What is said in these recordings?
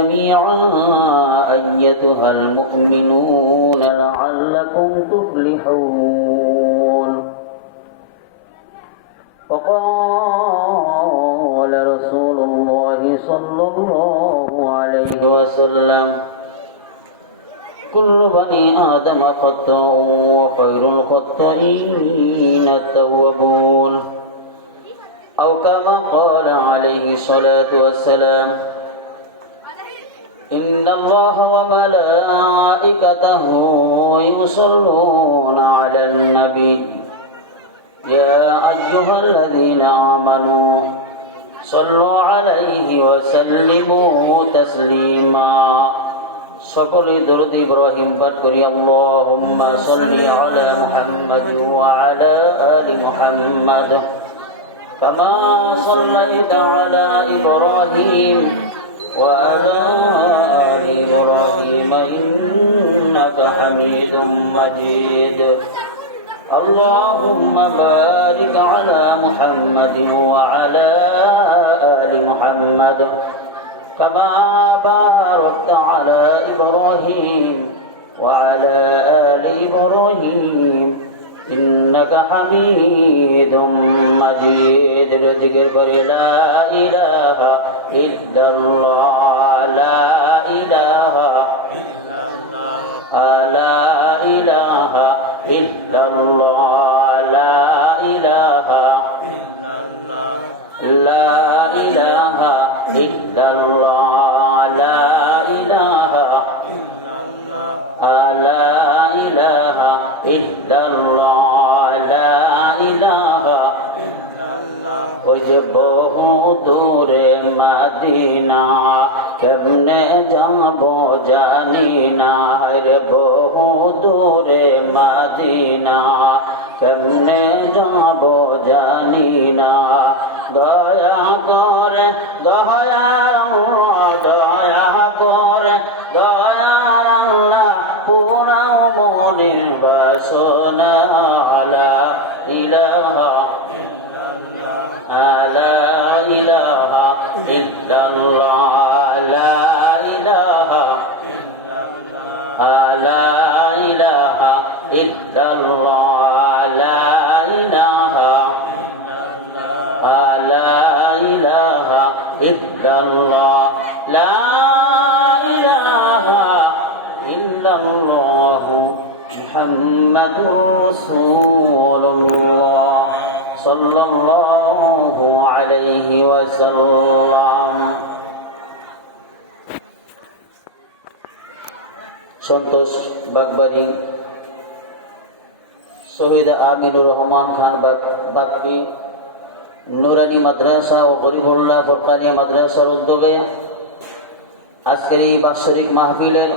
جميعا أيتها المؤمنون لعلكم تفلحون. وقال رسول الله صلى الله عليه وسلم كل بني آدم خطاء وخير الخطائين التوابون. أو كما قال عليه الصلاة والسلام إن الله وملائكته يصلون على النبي يا أيها الذين آمنوا صلوا عليه وسلموا تسليما সকলে দরুদ ইব্রাহিম পাঠ করি আল্লাহুম্মা সাল্লি আলা মুহাম্মাদ ওয়া আলা আলি মুহাম্মাদ كما صليت على إبراهيم وعلى آل إبراهيم إنك حميد مجيد. اللهم بارك على محمد وعلى آل محمد. كما باركت على إبراهيم وعلى آل إبراهيم. إنك حميد مجيد. ذكر لا إله إلا الله. لا إله لا إله إلا الله لا إله لا إله إلا الله لا إله لا إله إلا الله لا إله ওই যে বহু দূরে মাদিনা কেমনে যাব জানি না। রে বহু দূরে মাদিনা। কেমনে যাব জানি না। দয়া করে, দয়া দয়া করে, দয়া আল্লাহ, পুরাও মনের বাসনা আলা ইলাহা আলা ইলাহা ইল্লাল্লাহ। محمد رسول الله صلى الله عليه وسلم সন্তোষ বাগবাড়ি শহীদ আমিনুর রহমান খান বাগপি নুরানি মাদ্রাসা ও গরিবুল্লাহ ফরকানি মাদ্রাসার উদ্যোগে আজকের এই বাৎসরিক মাহফিলের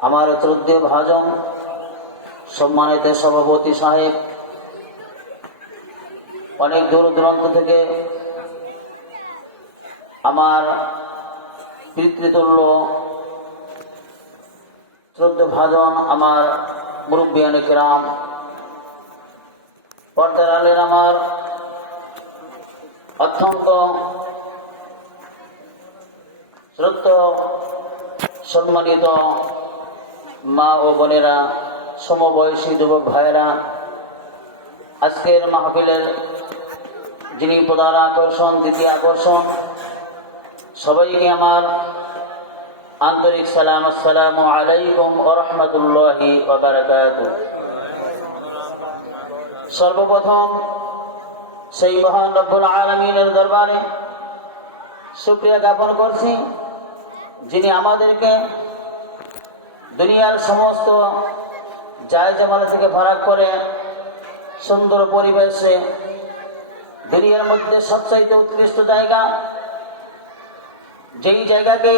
আমার শ্রদ্ধেয় ভাজন সম্মানিত সভাপতি সাহেব, অনেক দূর দূরান্ত থেকে আমার পিতৃতুল্য শ্রদ্ধ ভাজন আমার মুরব্বিয়ান কিরাম, পর্দার আলের আমার অত্যন্ত শ্রদ্ধ, সম্মানিত মা ও বোনেরা সমবয়সী যুবক ভাইয়েরা, আজকের মাহফিলের যিনি প্রধান আকর্ষণ, দ্বিতীয় আকর্ষণ, সবাইকে আমার আন্তরিক সালাম, আসসালামু আলাইকুম ও রহমতুল্লাহি সর্বপ্রথম সেই মহান রব্বুল আলমিনের দরবারে শুক্রিয়া জ্ঞাপন করছি, যিনি আমাদেরকে দুনিয়ার সমস্ত জায় জামাল থেকে ফারাক করে সুন্দর পরিবেশে দুনিয়ার মধ্যে সবচাইতে উৎকৃষ্ট জায়গা, যেই জায়গাকে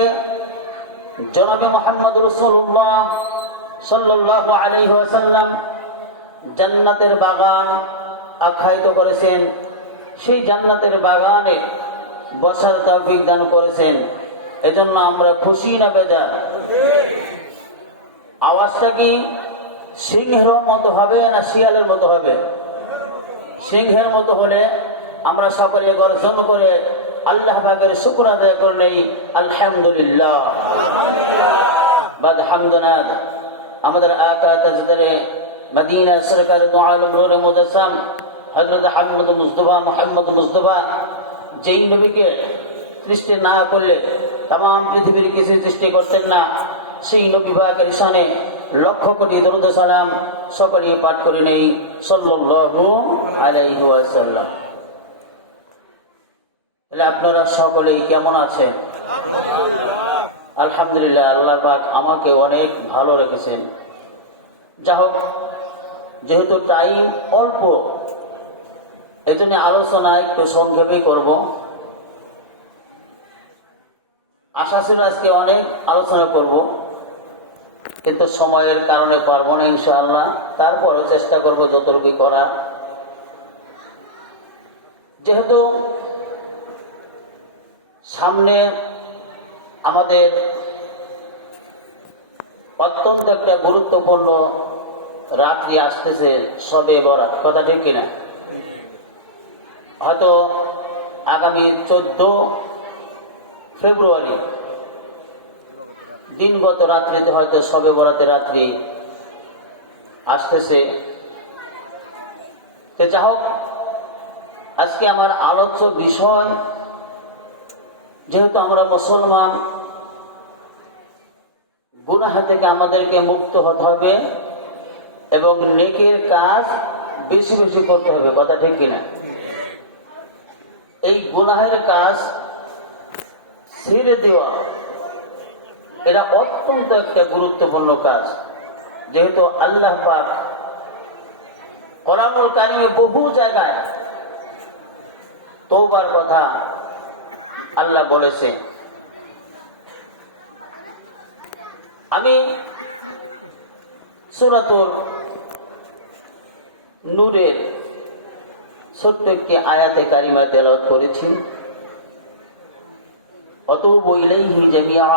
জনাবে মোহাম্মদ রসুল্লাহ সাল্লাহ আলহাসাল্লাম জান্নাতের বাগান আখ্যায়িত করেছেন। সেই জান্নাতের বাগানে বসার তৌফিক দান করেছেন। এজন্য আমরা খুশি না বেজার? আওয়াজটা কি? সিংহের মতো হবে না শিয়ালের মতো হবে? সিংহের মতো হলে আমরা সকলে গর্জন করে আল্লাহ পাকের শুক্র আদায় করে নেই। আলহামদুলিল্লাহ। বাদ হামদনাদ আমাদের আকা তাজদারে মদিনা সরকার দোয়ালম নূর মুজাসসাম হযরত হামিদ মুস্তফা মুহাম্মদ মুস্তফা যেই নবীকে সৃষ্টি না করলে তাম, পৃথিবীর কিছু সৃষ্টি করতেন না, সেই নবী পাকের শানে লক্ষ কোটি দরুদ সালাম সকলে পাঠ করে নেই, সাল্লাল্লাহু আলাইহি ওয়াসাল্লাম। তাহলে আপনারা সকলেই কেমন আছেন? আলহামদুলিল্লাহ, আল্লাহ পাক আমাকে অনেক ভালো রেখেছেন। যা হোক, যেহেতু টাইম অল্প এই জন্য আলোচনা একটু সংক্ষেপেই করব। আশা ছিল আজকে অনেক আলোচনা করব। কিন্তু সময়ের কারণে পারব না, ইনশাআল্লাহ। তারপরও চেষ্টা করব যতটুকুই করা যেহেতু সামনে আমাদের অত্যন্ত একটা গুরুত্বপূর্ণ রাত্রি আসতেছে, সবে বরাত, কথা ঠিক কিনা? হয়তো আগামী চোদ্দ ফেব্রুয়ারি দিনগত রাত্রিতে হয়তো সবে বরাতের রাত্রি আসতেছে। তো যা হোক, আজকে আমার আলোচ্য বিষয়, যেহেতু আমরা মুসলমান, গুনাহ থেকে আমাদেরকে মুক্ত হতে হবে এবং নেকের কাজ বেশি বেশি করতে হবে, কথা ঠিক কিনা? এই গুনাহের কাজ ছেড়ে দেওয়া এটা অত্যন্ত একটা গুরুত্বপূর্ণ কাজ। যেহেতু আল্লাহ পাক কোরআনুল কারিমে বহু জায়গায় তৌবার কথা আল্লাহ বলেছে আমি সুরাতুর নূরের ছোট্ট একটি আয়াতে কারিমা তেলাওয়াত করেছি। অতূব ইলাইহি জামিআ।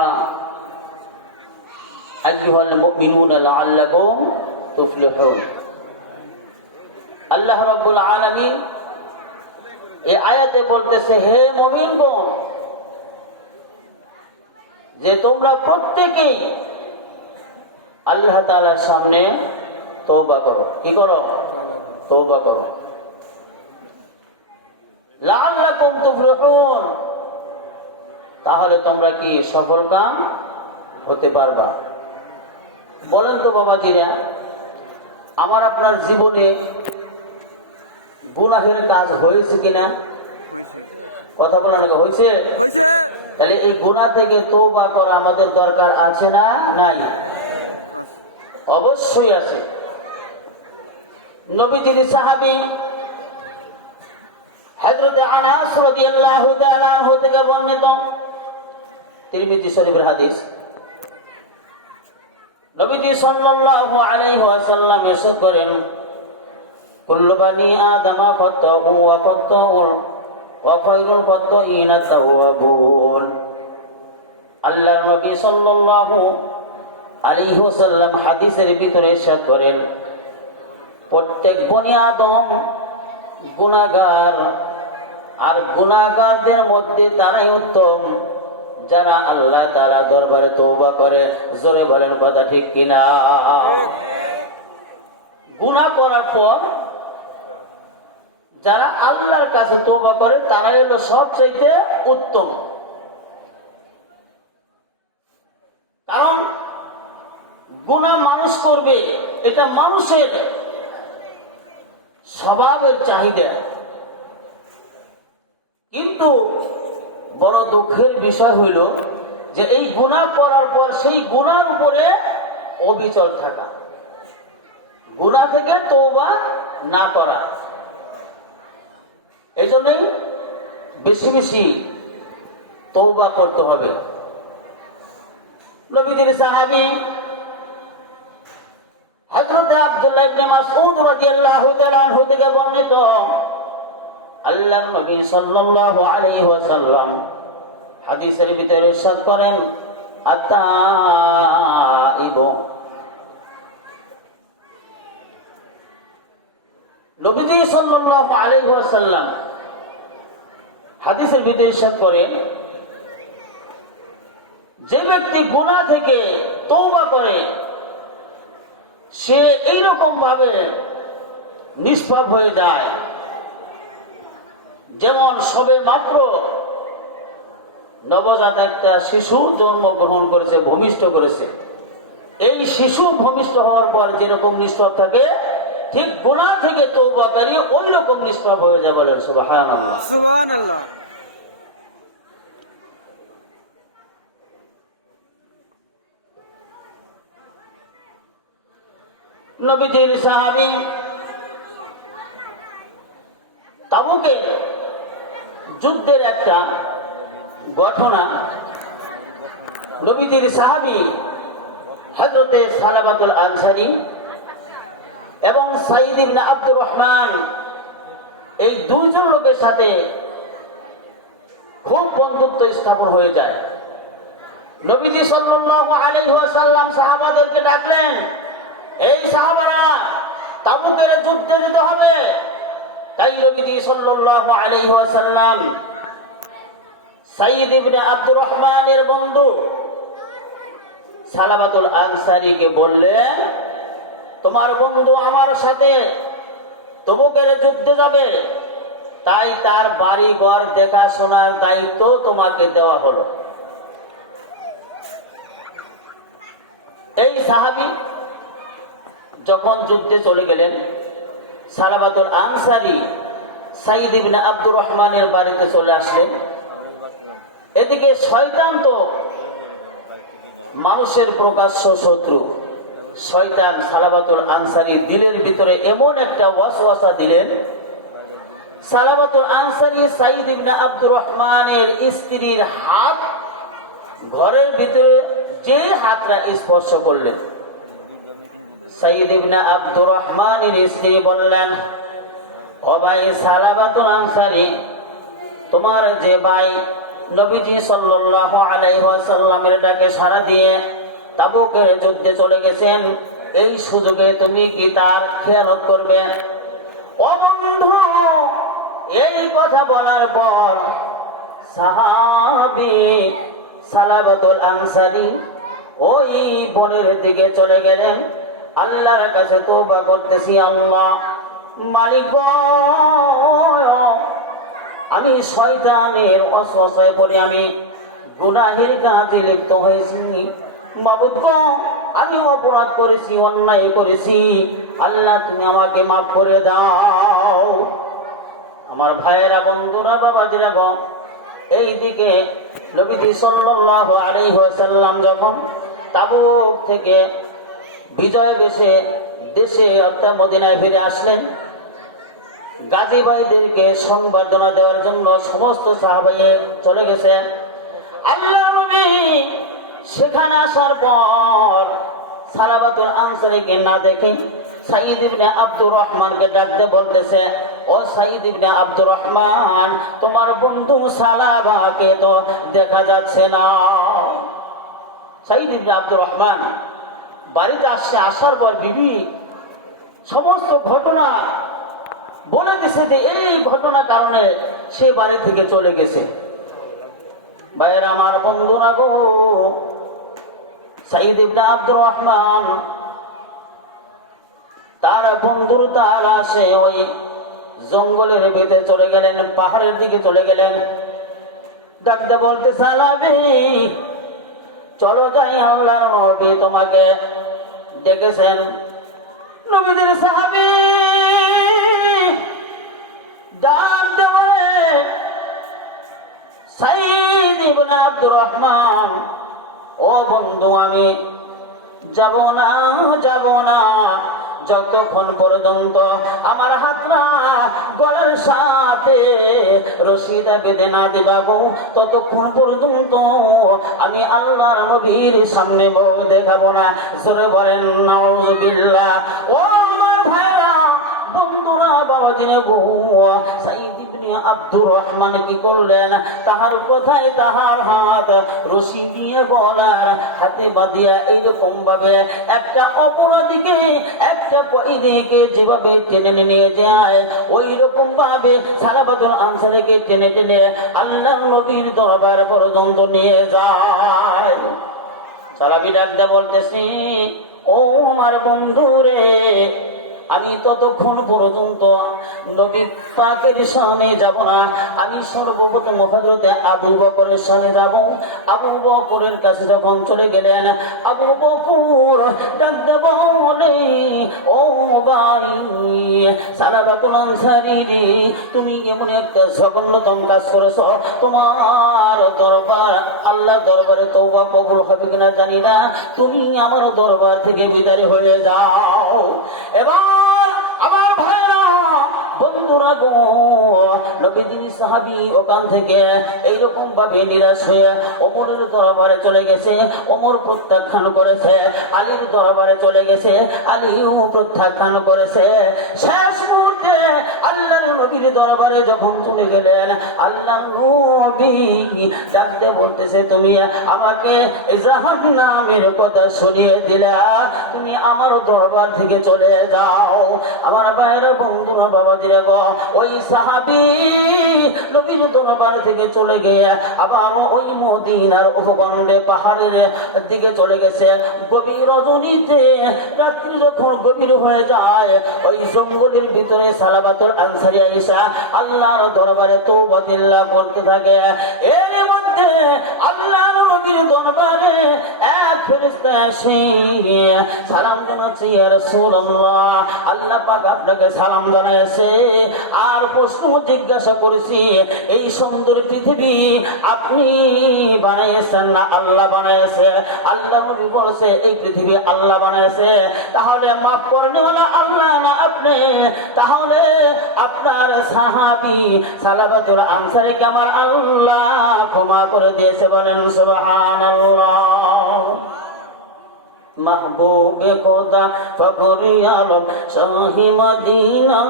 আইয়ুহাল মুমিনুনা লাআল্লাকুম তুফলিহুন আল্লাহ রাব্বুল আলামিন এই আয়াতে বলতেছে, হে মুমিনগণ, যে তোমরা প্রত্যেকেই আল্লাহ তাআলার সামনে তওবা করো। কি করো? তওবা করো। লাআল্লাকুম তুফলিহুন। তাহলে তোমরা কি সফল কাম হতে পারবা? বলেন তো বাবা বাবাজিরা, আমার আপনার জীবনে গুনাহের কাজ হয়েছে কিনা? কথা বলার আগে হয়েছে? তাহলে এই গুণা থেকে তৌবা করা আমাদের দরকার আছে না নাই? অবশ্যই আছে। নবীজির সাহাবি হযরত আনাস রাদিয়াল্লাহু তাআলা থেকে বর্ণিত তিরমিজি শরীফের হাদিস। নবীজি সাল্লাল্লাহু আলাইহি ওয়াসাল্লাম ইরশাদ করেন কুল্লু বানি আদমা খাতাউ ওয়া খাতাউ ওয়া খায়রুল খাতাইনা তাওয়াবুন। আল্লাহর নবী সাল্লাল্লাহু আলী হোসাল্লাম হাদিসের ভিতরে এসে করেন, প্রত্যেক বনি আদম গুণাগার আর গুণাগারদের মধ্যে তারাই উত্তম। যারা আল্লাহ তারা দরবারে তৌবা করে, জোরে বলেন কথা ঠিক কিনা? গুণা করার পর যারা আল্লাহর কাছে তৌবা করে, তারাই হলো সবচাইতে উত্তম। কারণ গুণা মানুষ করবে, এটা মানুষের স্বভাবের চাহিদা। কিন্তু বড় দুঃখের বিষয় হইল যে এই গুণা করার পর সেই গুণার উপরে অবিচল থাকা। গুণা থেকে তৌবা না করা। এই জন্যই বেশি বেশি তৌবা করতে হবে। নবীদের সাহাবি হযরত আব্দুল্লাহ ইবনে মাসউদ রাদিয়াল্লাহু তাআলা থেকে বর্ণিত আল্লাহর নবী সাল্লাল্লাহু আলাইহি ওয়াসাল্লাম হাদিসের ভিতরে ইরশাদ করেন আতাইবু নবীজি সাল্লাল্লাহু আলাইহি ওয়াসাল্লাম হাদিসের ভিতরে ইরশাদ করেন, যে ব্যক্তি গুনাহ থেকে তৌবা করে, সে এইরকম ভাবে নিষ্পাপ হয়ে যায়। যেমন সবে মাত্র নবজাত একটা শিশু জন্মগ্রহণ করেছে ভূমিষ্ঠ করেছে। এই শিশু ভূমিষ্ঠ হওয়ার পর যেরকম নিষ্পাপ থাকে ঠিক গুণা থেকে তৌবাকারী ওই রকম নিষ্পাপ হয়ে যায় বলেন সুবাহান নবীজির সাহাবি তাবুকে যুদ্ধের একটা ঘটনা। নবীজির সাহাবি হজরতে সালাবাতুল আনসারি এবং সাইদ ইবনে আব্দুর রহমান এই দুইজন লোকের সাথে খুব বন্ধুত্ব স্থাপন হয়ে যায়। নবীজি সাল্লাল্লাহু আলাইহি ওয়াসাল্লাম সাহাবাদেরকে ডাকলেন, এই সাহাবারা, তাবুকের যুদ্ধে যেতে হবে তাই নবীজি সাল্লাল্লাহু আলাইহি ওয়াসাল্লাম সাইদ ইবনে আব্দুর রহমানের বন্ধু সালাবাতুল আনসারীকে বললেন, তোমার বন্ধু আমার সাথে তবুকের যুদ্ধে যাবে, তাই তার বাড়ি ঘর দেখাশোনার দায়িত্ব তোমাকে দেওয়া হলো। এই সাহাবি যখন যুদ্ধে চলে গেলেন সালাবাতুল আনসারি সাইদ ইবনে আব্দুর রহমানের বাড়িতে চলে আসলেন। এদিকে শয়তান তো মানুষের প্রকাশ্য শত্রু। শয়তান সালাবাতুল আনসারি দিলের ভিতরে এমন একটা ওয়াসওয়াসা দিলেন সালাবাতুল আনসারি সাইদ ইবনে আব্দুর রহমানের স্ত্রীর হাত ঘরের ভিতরে যে হাতটা স্পর্শ করলেন। বললেন, ও ভাই সালাবাতুল আনসারি, তোমার যে ভাই নবীজি সাল্লাল্লাহু ডাকে সাড়া দিয়ে তাবুকের যুদ্ধে চলে গেছেন, এই সুযোগে তুমি কি তার খেয়ালত করবে? এই কথা বলার পর সাহাবি সালাবাতুল আনসারি ওই বনের দিকে চলে গেলেন। আল্লাহর কাছে তোবা করতেছি, আল্লাহ মালিক আমি শয়তানের অসহায় পড়ে আমি গুনাহের কাজে লিপ্ত হয়েছি। বাবুদ আমি অপরাধ করেছি, অন্যায় করেছি। আল্লাহ, তুমি আমাকে মাফ করে দাও। আমার ভাইয়েরা, বন্ধুরা বাবা বাবাজিরা গো এই দিকে নবীজি সাল্লাল্লাহু আলাইহি ওয়াসাল্লাম যখন তাবুক থেকে বিজয় বেশে দেশে অর্থাৎ মদিনায় ফিরে আসলেন। গাজী ভাইদেরকে সংবর্ধনা দেওয়ার জন্য সমস্ত সাহাবাই চলে গেছেন। আল্লাহ সেখানে আসার পর সালাবাতুল আনসারিকে না দেখে সাইদ ইবনে আব্দুর রহমানকে ডাকতে বলতেছে, ও সাইদ ইবনে আব্দুর রহমান, তোমার বন্ধু সালাবাকে তো দেখা যাচ্ছে না। সাইদ ইবনে আব্দুর রহমান বাড়িতে আসছে, আসার পর বিবি সমস্ত ঘটনা বলে দিছে যে এই ঘটনা কারণে সে বাড়ি থেকে চলে গেছে। ভাইয়ের আমার বন্ধুরা গো সাইদ ইবনে আব্দুর রহমান, তার বন্ধুর তার আসে, ওই জঙ্গলের ভেতরে চলে গেলেন, পাহাড়ের দিকে চলে গেলেন। ডাকতে বলতে সালাবি চলো যাই আল্লাহর নবী তোমাকে ডেকেছেন নবীদের সাহাবি ডাক দেওয়ারে সাইদ ইবনে আব্দুর রহমান ও বন্ধু আমি, যাব না যাব না। যতক্ষণ পর্যন্ত আমার হাতরা গলার সাথে রশিদা বেঁধে না দিবাবো ততক্ষণ পর্যন্ত আমি আল্লাহ নবীর সামনে বউ দেখাবো না। সরে বলেন, নাউজুবিল্লাহ। ও আমার ভাইরা, বন্ধুরা বাবা দিনে বহু ইবনে আব্দুর রহমান কি করলেন? তাহার কথায় তাহার হাত রশি দিয়ে গলার হাতে বাঁধিয়া এইরকম ভাবে একটা অপরাধীকে, একটা কয়েদিকে যেভাবে টেনে নিয়ে যায় ওই রকম ভাবে সারাবাদুল আনসারকে টেনে টেনে আল্লাহ নবীর দরবার পর্যন্ত নিয়ে যায়। সালাবি ডাকতে বলতেছি, ও আমার বন্ধু রে আমি ততক্ষণ পর্যন্ত নবী পাকের সামনে যাব না। আমি সর্বপ্রথম হজরতে আবু বকরের সামনে যাব। আবু বকরের কাছে যখন চলে গেলেন, আবু বকর ডাক বলে ও ভাই, সারা বাকুল সারিরে তুমি এমন একটা জঘন্যতম কাজ করেছ। তোমার দরবার আল্লাহ দরবারে তৌবা কবুল হবে কিনা জানি না। তুমি আমার দরবার থেকে বিদায় হয়ে যাও। এবার আমার ভাইরা বন্ধুরা গো। নবীদিনী সাহাবি ওখান থেকে এইরকম ভাবে নিরাশ হয়ে অমরের দরবারে চলে গেছে। অমর প্রত্যাখ্যান করেছে, আলীর দরবারে চলে গেছে, আলীও প্রত্যাখ্যান করেছে। শেষ মুহূর্তে আল্লাহর নবীর দরবারে যখন চলে গেলেন, আল্লাহ নবী ডাকতে বলতেছে, তুমি আমাকে জাহান নামের কথা শুনিয়ে দিলা, তুমি আমার দরবার থেকে চলে যাও। আমার বাইরে বন্ধুরা বাবা দিলে গো ওই সাহাবি নবীর দরবার থেকে চলে গিয়ে আবার ওই মদিনার উপকণ্ডে পাহাড়ের দিকে চলে গেছে। গভীর রজনীতে রাত্রি যখন গভীর হয়ে যায়, ওই জঙ্গলের ভিতরে সালাবাতুল আনসারি আইসা আল্লাহর দরবারে তৌবাতিল্লাহ করতে থাকে। এর মধ্যে আল্লাহর দরবারে এক আসে সালাম আল্লাহ পাক আপনাকে সালাম জানাইছে আর প্রশ্ন জিজ্ঞাসা করেছি, এই সুন্দর পৃথিবী আপনি না আল্লাহ বানাইছে আল্লাহ নবী বলেছে, এই পৃথিবী আল্লাহ তাহলে মাফ করেন হলো আল্লাহ না আপনি? তাহলে আপনার সাহাবি সালাবাতুল আনসারিকে আমার আল্লাহ ক্ষমা করে দিয়েছে বলেন সুবহানাল্লাহ মাহবুবে খোদা ফখরি আলম সহি মদিনা।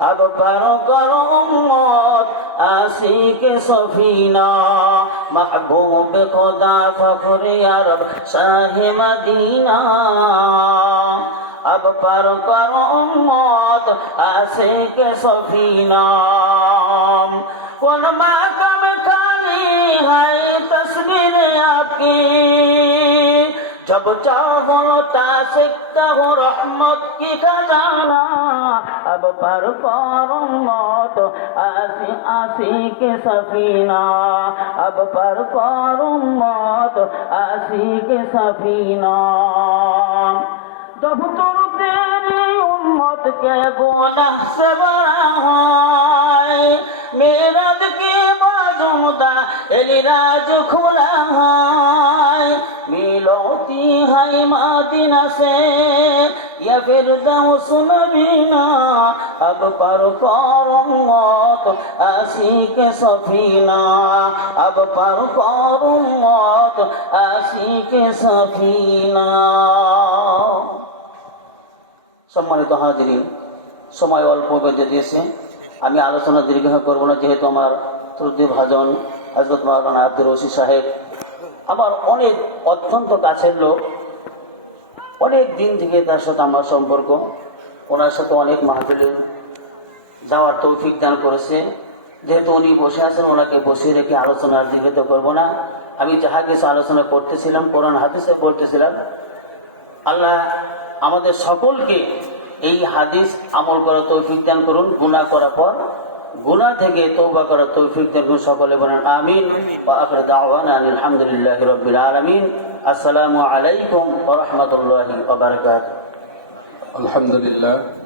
আরও পারো করো মত আশিক সফিনা। মাহবুব খোদা ফখরি আরব শাহে মদিনা। अब पर करो मौत ऐसे جب چاہو تاسکتا ہو رحمت کی خزانہ اب پر پار موت آسی آسی کے سفینہ اب پر پار موت آسی کے سفینہ جب تر تیری امت کے گناہ سے بڑا ہے میرد کی बड़ा है मेरा के बाजुदा एलिराज खुला है मिलोती है मादिना से या फिर दम सुन बिना अब पर करूँगत आसी के सफीना अब पर करूँगत आसी के सफीना সম্মানিত হাজিরিন সময় অল্প বেঁধে দিয়েছে আমি আলোচনা দীর্ঘ করবো না যেহেতু আমার শ্রদ্ধে ভাজন হজরত মাওলানা আব্দুর রশিদ সাহেব। আমার অনেক অত্যন্ত কাছের লোক। অনেক দিন থেকে তার সাথে আমার সম্পর্ক। ওনার সাথে অনেক মাহফিলে যাওয়ার তৌফিক দান করেছে। যেহেতু উনি বসে আছেন, ওনাকে বসিয়ে রেখে আলোচনার দিকে তো করব না। আমি যাহা কিছু আলোচনা করতেছিলাম, কোরআন, হাদিসে পড়তেছিলাম, আল্লাহ আমাদের সকলকে এই হাদিস আমল করার তৌফিক দান করুন গুণা করার পর গুণা থেকে তৌবা করার তৌফিক দান করুন সকলে বলেন, আমিন। ওয়া আখির দাওয়ানা আনিল হামদুলিল্লাহি রাব্বিল আলামিন। আসসালামু আলাইকুম ওয়া রাহমাতুল্লাহি ওয়া বারাকাতুহু। আলহামদুলিল্লাহ।